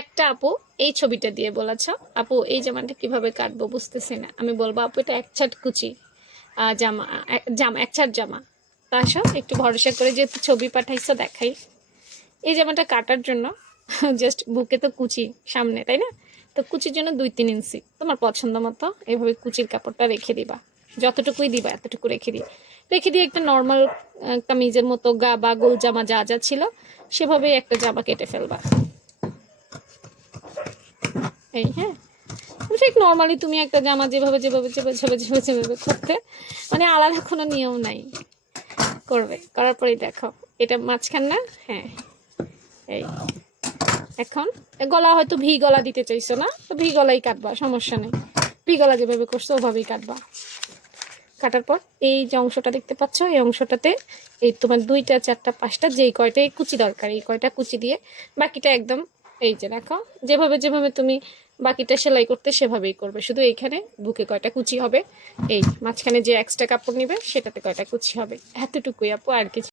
একটা আপু এই ছবিটা দিয়ে বলেছ, আপু এই জামাটা কিভাবে কাটবো বুঝতেছি না। আমি বলবো আপু এটা এক ছাট কুচি জামা, জামা এক ছাট জামা। তা আসো একটু ভরসা করে যেহেতু ছবি পাঠাইছো দেখাই। এই জামাটা কাটার জন্য জাস্ট বুকে তো কুচি সামনে, তাই না? তো কুচির জন্য 2-3 ইঞ্চি তোমার পছন্দ মতো এভাবে কুচির কাপড়টা রেখে দিবা, যতটুকুই দিবা এতটুকু রেখে দিয়ে একটা নর্মাল কামিজের মতো গা বা গোল জামা যা যা ছিল সেভাবেই একটা জামা কেটে ফেলবা। এই হ্যাঁ, ঠিক নর্মালি তুমি একটা জামা যেভাবে যেভাবে যেভাবে যেভাবে যেভাবে যেভাবে করতে, মানে আলাদা কোনো নিয়ম নাই, করবে। করার পরেই দেখো এটা মাঝখান না, হ্যাঁ এই এখন গলা হয়তো ভি গলা দিতে চাইছো না, তো ভি গলাই কাটবা, সমস্যা নেই। ভি গলা যেভাবে করছো ওভাবেই কাটবা। কাটার পর এই যে অংশটা দেখতে পাচ্ছ, এই অংশটাতে এই তোমার 2টা 4টা 5টা যেই কয়টাই কুচি দরকার এই কয়টা কুচি দিয়ে বাকিটা একদম এই যে রাখো। যেভাবে যেভাবে তুমি বাকিটা সেলাই করতে সেভাবেই করবে, শুধু এইখানে বুকে কয়টা কুচি হবে, এই মাঝখানে যে এক্সট্রা কাপড় নিবে সেটাতে কয়টা কুচি হবে, এতটুকুই আপু, আর কিছু